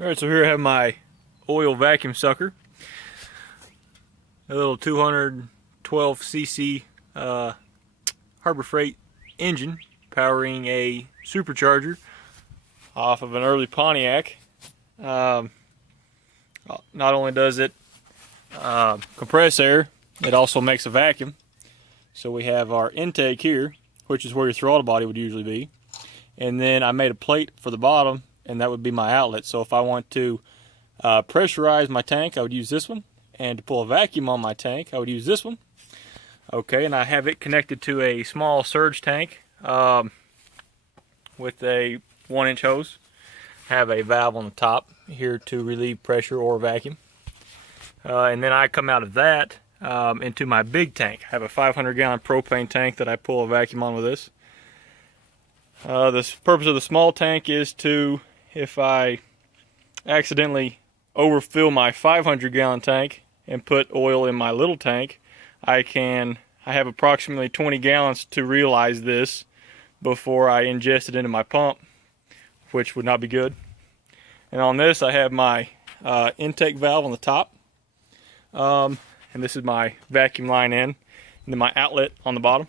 Alright, so here I have my oil vacuum sucker. A little 212cc Harbor Freight engine powering a supercharger off of an early Pontiac. Not only does it compress air, it also makes a vacuum. So we have our intake here, which is where your throttle body would usually be. And then I made a plate for the bottom, and that would be my outlet. So if I want to pressurize my tank, I would use this one. And to pull a vacuum on my tank, I would use this one. Okay, and I have it connected to a small surge tank with a 1-inch hose. Have a valve on the top here to relieve pressure or vacuum. And then I come out of that into my big tank. I have a 500-gallon propane tank that I pull a vacuum on with this. The purpose of the small tank is to, if I accidentally overfill my 500-gallon tank and put oil in my little tank, I have approximately 20 gallons to realize this before I ingest it into my pump, which would not be good. And on this I have my intake valve on the top, and this is my vacuum line in, and then my outlet on the bottom,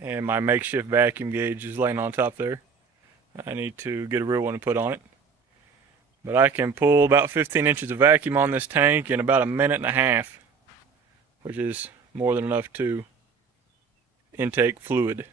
and my makeshift vacuum gauge is laying on top there. I need to get a real one to put on it. But I can pull about 15 inches of vacuum on this tank in about a minute and a half, which is more than enough to intake fluid.